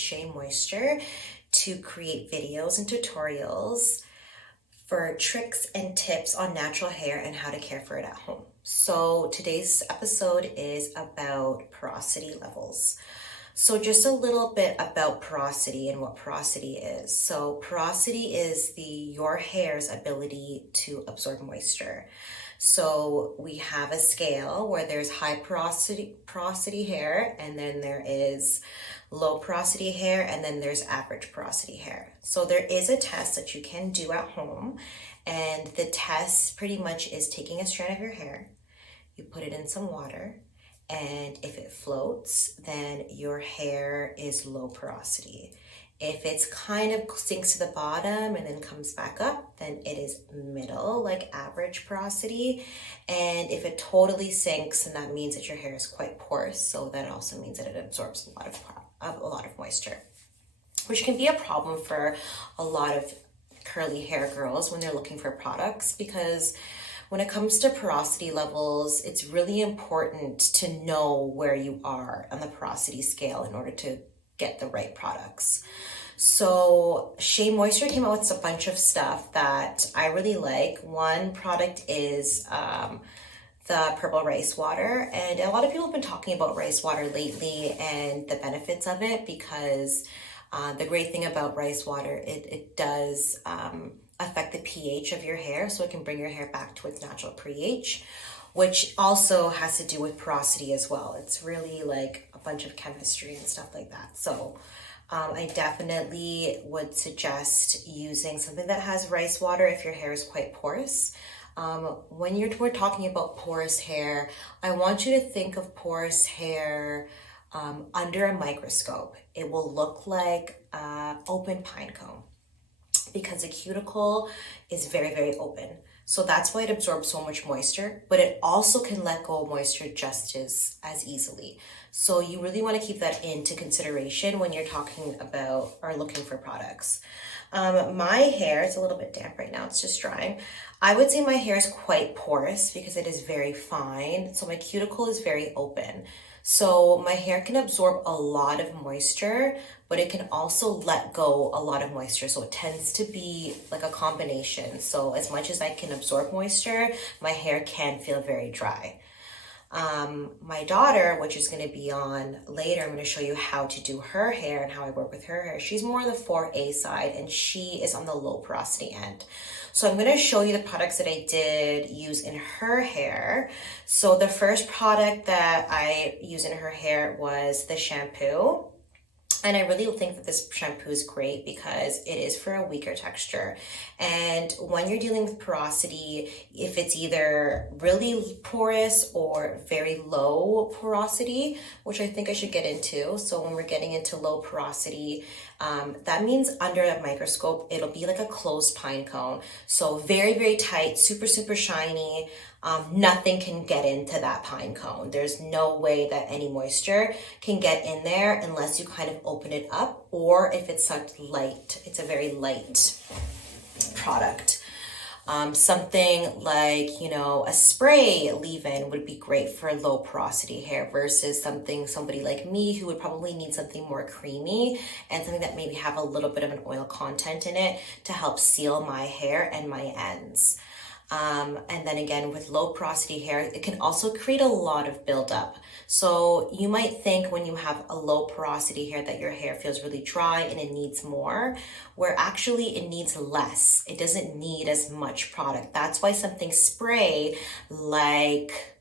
SheaMoisture to create videos and tutorials for tricks and tips on natural hair and how to care for it at home. So today's episode is about porosity levels. So just a little bit about porosity and what porosity is. So porosity is your hair's ability to absorb moisture. So we have a scale where there's high porosity hair, and then there is low porosity hair, and then there's average porosity hair. So there is a test that you can do at home, and the test pretty much is taking a strand of your hair, you put it in some water, and if it floats, then your hair is low porosity. If it's kind of sinks to the bottom and then comes back up, then it is middle, like average porosity. And if it totally sinks, then that means that your hair is quite porous. So that also means that it absorbs a lot of moisture, which can be a problem for a lot of curly hair girls when they're looking for products, because when it comes to porosity levels, it's really important to know where you are on the porosity scale in order to get the right products. So SheaMoisture came out with a bunch of stuff that I really like. One product is the purple rice water, and a lot of people have been talking about rice water lately and the benefits of it, because the great thing about rice water, it does affect the pH of your hair, so it can bring your hair back to its natural pH, which also has to do with porosity as well. It's really like a bunch of chemistry and stuff like that. So I definitely would suggest using something that has rice water if your hair is quite porous. When we're talking about porous hair, I want you to think of porous hair under a microscope. It will look like an open pine cone, because the cuticle is very, very open. So that's why it absorbs so much moisture, but it also can let go of moisture just as easily. So you really want to keep that into consideration when you're talking about or looking for products. My hair is a little bit damp right now, it's just drying. I would say my hair is quite porous because it is very fine. So my cuticle is very open. So my hair can absorb a lot of moisture, but it can also let go a lot of moisture. So it tends to be like a combination. So as much as I can absorb moisture, my hair can feel very dry. My daughter, which is going to be on later, I'm going to show you how to do her hair and how I work with her hair. She's more the 4A side, and she is on the low porosity end. So I'm going to show you the products that I did use in her hair. So the first product that I use in her hair was the shampoo. And I really think that this shampoo is great because it is for a weaker texture. And when you're dealing with porosity, if it's either really porous or very low porosity, which I think I should get into. So when we're getting into low porosity, that means under a microscope, it'll be like a closed pine cone. So very, very tight, super, super shiny. Nothing can get into that pine cone. There's no way that any moisture can get in there unless you kind of open it up, or if it's such light, it's a very light product. Something like, a spray leave-in would be great for low porosity hair versus somebody like me who would probably need something more creamy and something that maybe have a little bit of an oil content in it to help seal my hair and my ends. And then again, with low porosity hair, it can also create a lot of buildup. So you might think when you have a low porosity hair that your hair feels really dry and it needs more, where actually it needs less. It doesn't need as much product. That's why something spray like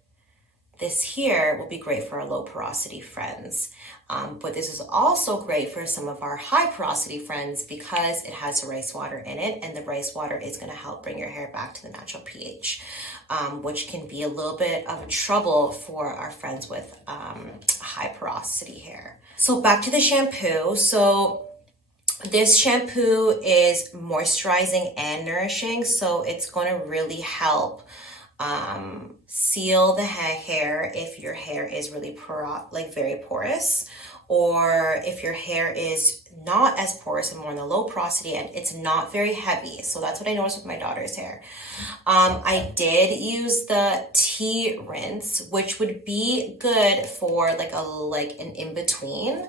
this here will be great for our low porosity friends. But this is also great for some of our high porosity friends because it has the rice water in it, and the rice water is going to help bring your hair back to the natural pH, which can be a little bit of trouble for our friends with high porosity hair. So back to the shampoo. So this shampoo is moisturizing and nourishing, so it's going to really help seal the hair if your hair is really very porous, or if your hair is not as porous and more on the low porosity end. It's not very heavy. So that's what I noticed with my daughter's hair. I did use the tea rinse, which would be good for like an in-between,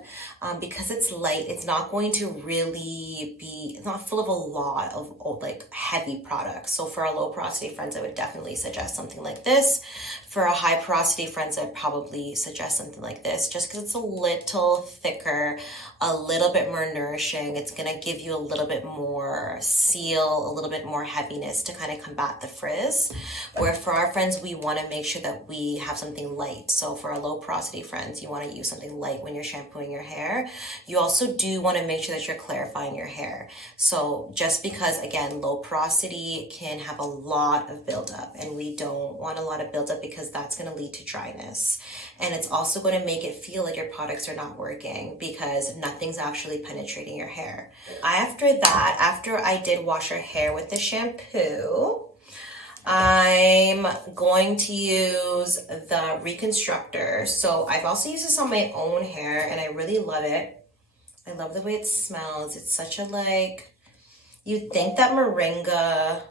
because it's light. It's not going to really be, it's not full of a lot of like heavy products. So for our low porosity friends, I would definitely suggest something like this. For a high porosity friends, I'd probably suggest something like this, just because it's a little thicker, a little bit more nourishing. It's gonna give you a little bit more seal, a little bit more heaviness to kind of combat the frizz. Where for our friends, we wanna make sure that we have something light. So for our low porosity friends, you wanna use something light when you're shampooing your hair. You also do wanna make sure that you're clarifying your hair. So just because, again, low porosity can have a lot of buildup, and we don't want a lot of buildup because that's going to lead to dryness. And it's also going to make it feel like your products are not working because nothing's actually penetrating your hair. After I did wash her hair with the shampoo, I'm going to use the RECONSTRUCTOR. So I've also used this on my own hair and I really love it. I love the way it smells. It's such a you'd think that Moringa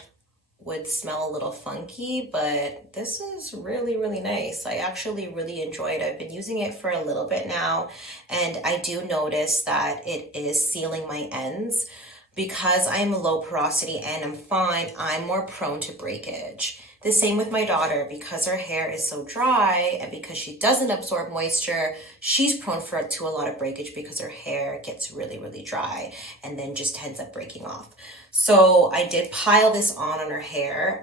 would smell a little funky, but this is really, really nice. I actually really enjoy it. I've been using it for a little bit now, and I do notice that it is sealing my ends. Because I'm low porosity and I'm fine, I'm more prone to breakage. The same with my daughter, because her hair is so dry and because she doesn't absorb moisture, she's prone to a lot of breakage because her hair gets really, really dry and then just ends up breaking off. So I did pile this on her hair.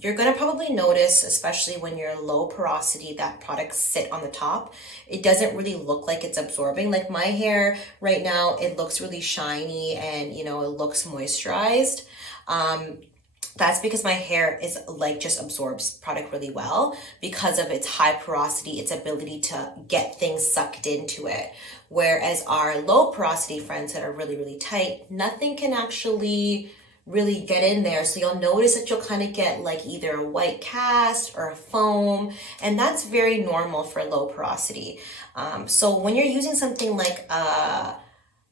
You're gonna probably notice, especially when you're low porosity, that products sit on the top. It doesn't really look like it's absorbing. Like my hair right now, it looks really shiny and it looks moisturized. That's because my hair is just absorbs product really well because of its high porosity, its ability to get things sucked into it. Whereas our low porosity friends that are really, really tight, nothing can actually really get in there. So you'll notice that you'll kind of get either a white cast or a foam, and that's very normal for low porosity. So when you're using something like a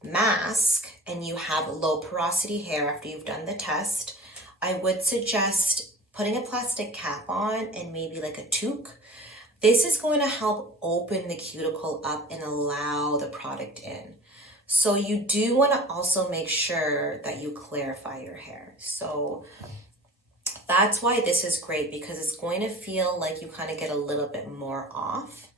mask and you have low porosity hair after you've done the test, I would suggest putting a plastic cap on and maybe a toque. This is going to help open the cuticle up and allow the product in. So you do want to also make sure that you clarify your hair. So that's why this is great, because it's going to feel like you kind of get a little bit more off,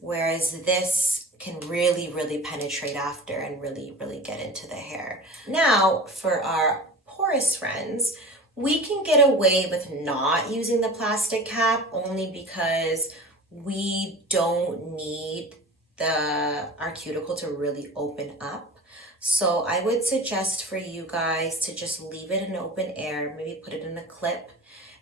whereas this can really, really penetrate after and really, really get into the hair. Now, for our porous friends, we can get away with not using the plastic cap only because we don't need our cuticle to really open up. So I would suggest for you guys to just leave it in open air, maybe put it in a clip,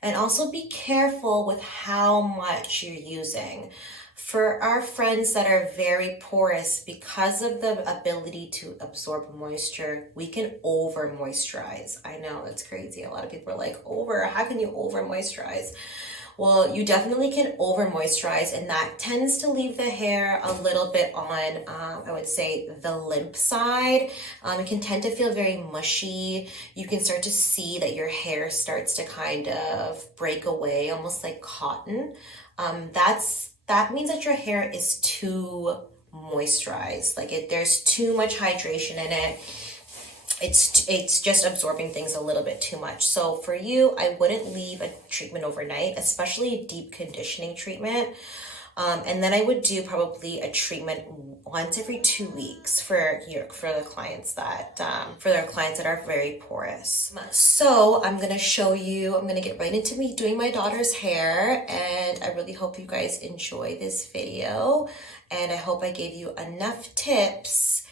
and also be careful with how much you're using. For our friends that are very porous, because of the ability to absorb moisture, we can over moisturize. I know, it's crazy. A lot of people are like, how can you over moisturize? Well, you definitely can over moisturize, and that tends to leave the hair a little bit on, I would say, the limp side. It can tend to feel very mushy. You can start to see that your hair starts to kind of break away, almost like cotton. That means that your hair is too moisturized. There's too much hydration in it. It's just absorbing things a little bit too much. So for you, I wouldn't leave a treatment overnight, especially a deep conditioning treatment. And then I would do probably a treatment once every 2 weeks for the clients that are very porous. So I'm gonna get right into me doing my daughter's hair, and I really hope you guys enjoy this video, and I hope I gave you enough tips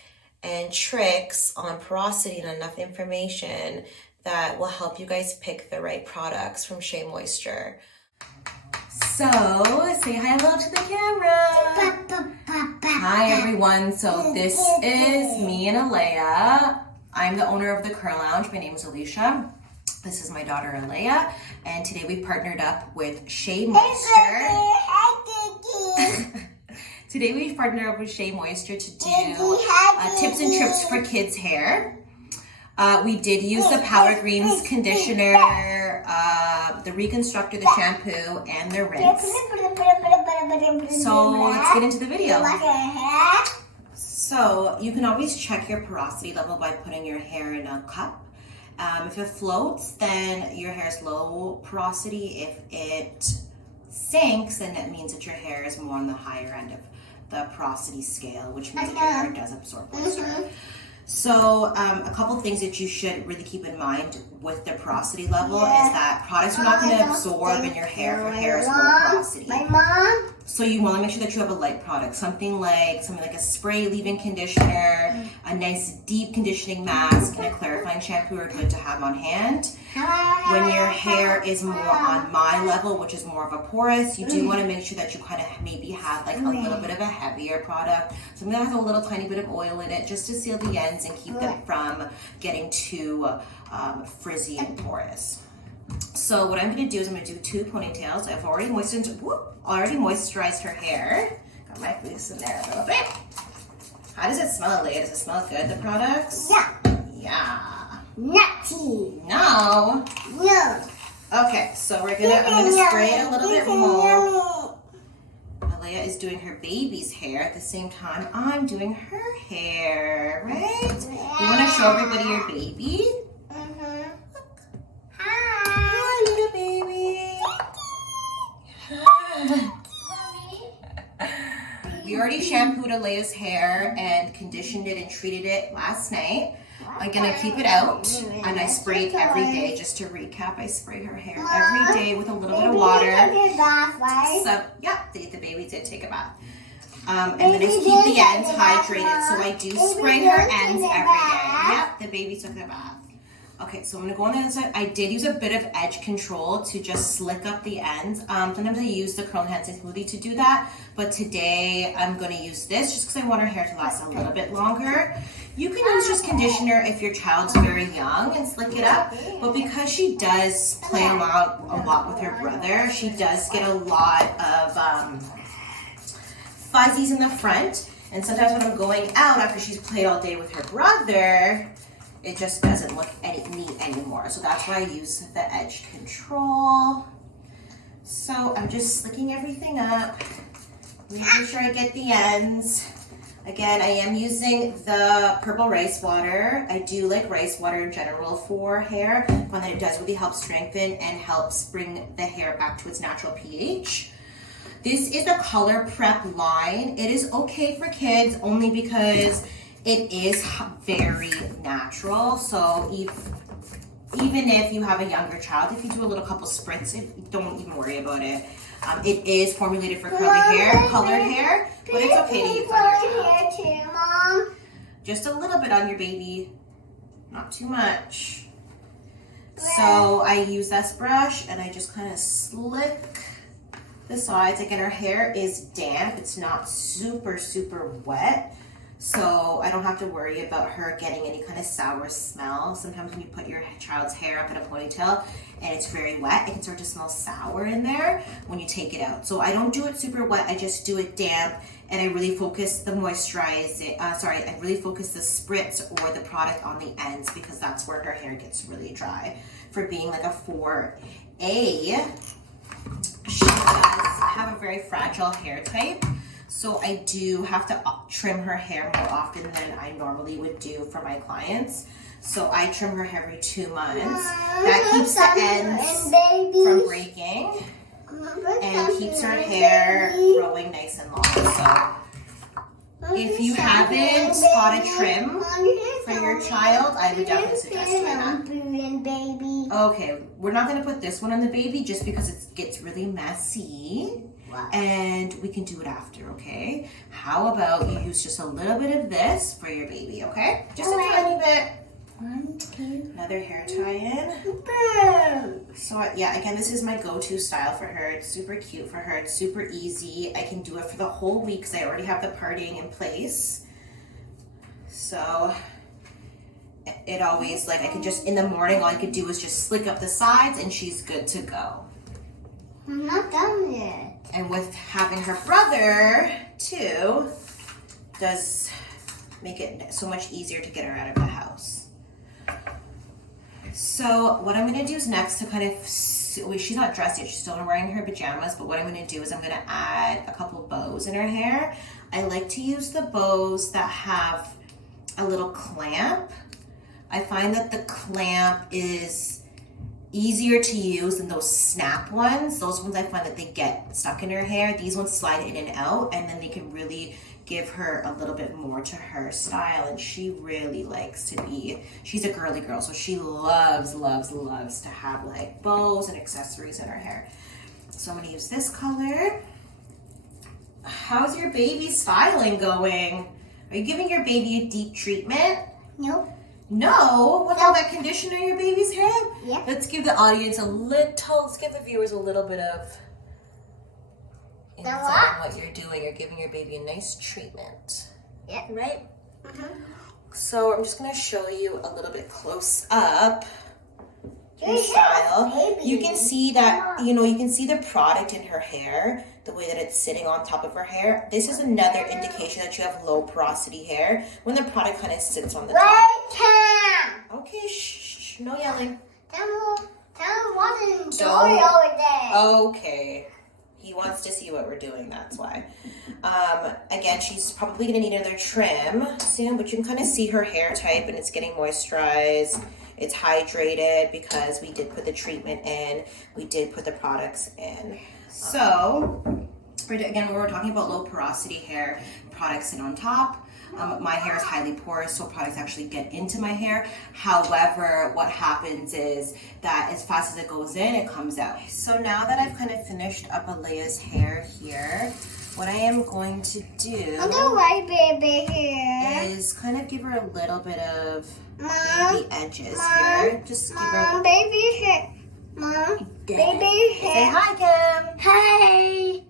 and tricks on porosity and enough information that will help you guys pick the right products from SheaMoisture. So, say hi hello to the camera. Hi everyone. So this is me and Alea. I'm the owner of the Curl Lounge. My name is Elisha. This is my daughter Alea, and today we partnered up with SheaMoisture Today we've partnered up with SheaMoisture to do tips and tricks for kids' hair. We did use the Power Greens conditioner, the Reconstructor, the shampoo, and the rinse. So let's get into the video. So you can always check your porosity level by putting your hair in a cup. If it floats, then your hair is low porosity. If it sinks, then that means that your hair is more on the higher end of the porosity scale, which means that your hair does absorb moisture. So a couple things that you should really keep in mind with the porosity level is that products are not going to absorb in your hair if your hair is low porosity. So you want to make sure that you have a light product, something like a spray leave-in conditioner, a nice deep conditioning mask, and a clarifying shampoo are good to have on hand. When your hair is more on my level, which is more of a porous, you do want to make sure that you kind of maybe have like a little bit of a heavier product, something that has a little tiny bit of oil in it, just to seal the ends and keep them from getting too frizzy and porous. So what I'm going to do is I'm going to do 2 ponytails. I've already moisturized her hair. Got my fleece in there a little bit. How does it smell, Leia? Does it smell good, the products? Yeah. Yeah. Nutty. No. No. Okay, so I'm gonna spray it a little bit more. Leia is doing her baby's hair at the same time I'm doing her hair, right? You want to show everybody your baby? Hi, little baby. We already shampooed Leia's hair and conditioned it and treated it last night. I'm gonna keep it out, and I spray it every day. Just to recap, I spray her hair every day with a little bit of water. So, yeah, the baby did take a bath. And then I keep the ends hydrated, so I do spray her ends every day. Yep, the baby took a bath. Okay, so I'm gonna go on the other side. I did use a bit of edge control to just slick up the ends. Sometimes I use the Curl Enhancing Smoothie to do that, but today I'm gonna use this just because I want her hair to last a little bit longer. You can use just conditioner if your child's very young and slick it up, but because she does play a lot with her brother, she does get a lot of fuzzies in the front, and sometimes when I'm going out after she's played all day with her brother, it just doesn't look neat anymore. So that's why I use the edge control. So I'm just slicking everything up, making sure I get the ends. Again, I am using the purple rice water. I do like rice water in general for hair. I find that it does really help strengthen and helps bring the hair back to its natural pH. This is the Color Prep line. It is okay for kids only because it is very natural. So even if you have a younger child, if you do a little couple spritz, don't even worry about it. It is formulated for curly hair, colored hair, but it's okay to use on your child. Hair too, Mom. Just a little bit on your baby, not too much. So I use this brush and I just kind of slick the sides. Again, her hair is damp. It's not super, super wet. So I don't have to worry about her getting any kind of sour smell. Sometimes when you put your child's hair up in a ponytail and it's very wet, it can start to smell sour in there when you take it out. So I don't do it super wet, I just do it damp, and I really focus the I really focus the spritz or the product on the ends because that's where her hair gets really dry. For being like a 4A, she does have a very fragile hair type. So I do have to trim her hair more often than I normally would do for my clients. So I trim her hair every 2 months. That keeps the ends from breaking and keeps her hair growing nice and long. So if you haven't got a trim for your child, I would definitely suggest doing that. Okay, we're not going to put this one on the baby just because it gets really messy. And we can do it after, okay? How about you use just a little bit of this for your baby, okay? Just a tiny bit. Another hair tie-in. So yeah, again, this is my go-to style for her. It's super cute for her. It's super easy. I can do it for the whole week because I already have the parting in place. So it always, like, I can just, in the morning, all I could do is just slick up the sides and she's good to go. I'm not done yet. And with having her brother too, does make it so much easier to get her out of the house. So what I'm gonna do is next to kind of, she's not dressed yet, she's still wearing her pajamas, but what I'm gonna do is I'm gonna add a couple bows in her hair. I like to use the bows that have a little clamp. I find that the clamp is easier to use than those snap ones. Those ones I find that they get stuck in her hair. These ones slide in and out, and then they can really give her a little bit more to her style. And she really likes to be, she's a girly girl, so she loves to have like bows and accessories in her hair. So I'm gonna use this color. How's your baby styling going? Are you giving your baby a deep treatment? Nope. No? With all that conditioner in your baby's hair? Yeah. Let's give the audience let's give the viewers a little bit of insight on what you're doing. You're giving your baby a nice treatment. Yeah. Right? Mm-hmm. So I'm just going to show you a little bit close up. There's Style. baby. You can see that, you know, you can see the product in her hair, the way that it's sitting on top of her hair. This is another indication that you have low porosity hair when the product kind of sits on the top. Webcam. Okay, shh, no yelling. Tell him what to enjoy Don't. over there. Okay. He wants to see what we're doing, that's why. Again, she's probably gonna need another trim soon, but you can kind of see her hair type and it's getting moisturized. It's hydrated because we did put the treatment in. We did put the products in. So, again, when we're talking about low porosity hair, products sit on top. My hair is highly porous, so products actually get into my hair. However, what happens is that as fast as it goes in, it comes out. So now that I've kind of finished up Alea's hair here, what I am going to do I'm the white baby here. is kind of give her a little bit of Mom, baby edges Mom, here. Just give her. Mom, baby hair. Mom, baby Say hair. hi, Kim. Hi.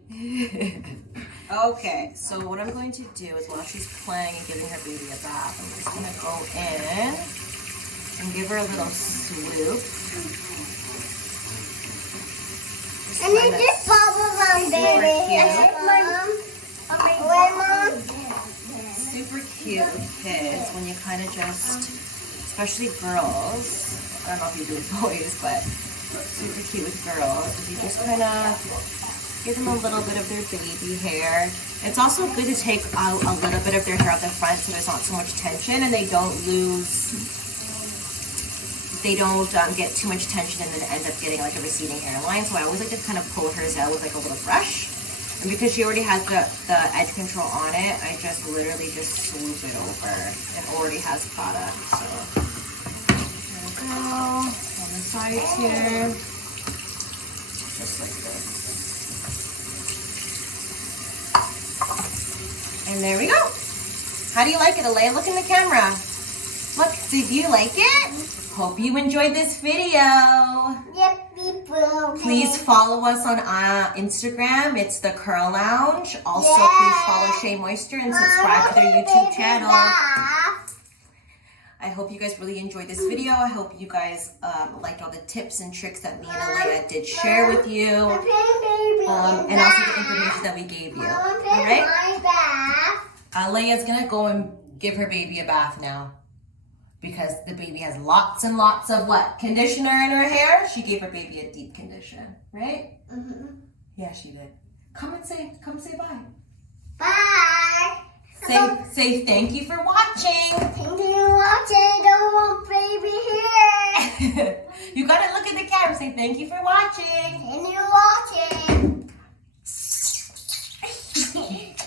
Okay, so what I'm going to do is while she's playing and giving her baby a bath, I'm just going to go in and give her a little swoop. And then just pop around, baby. Mom. Super cute with kids when you kind of just, especially girls, I don't know if you do with boys, but super cute with girls, if you just kind of give them a little bit of their baby hair. It's also good to take out a little bit of their hair out the front so there's not so much tension and they don't get too much tension and then end up getting like a receding hairline. So I always like to kind of pull hers out with like a little brush. And because she already has the edge control on it, I just literally just swoop it over. It already has product. So there we go. On the sides here. Just like this. And there we go. How do you like it, Alea? Look in the camera. Look, did you like it? Hope you enjoyed this video. Yep, people. Please follow us on Instagram. It's the Curl Lounge. Also, Yeah. please follow SheaMoisture and subscribe to their YouTube channel. I hope you guys really enjoyed this video. I hope you guys liked all the tips and tricks that me and Alea did share with you. And also the information that we gave you. All right? Alea's gonna go and give her baby a bath now. Because the baby has lots and lots of what? Conditioner in her hair? She gave her baby a deep condition, right? Mm-hmm. Yeah, she did. Come say bye. Bye. Say thank you for watching. Thank you for watching. Don't want baby here. You gotta look at the camera. Say thank you for watching. Thank you for watching.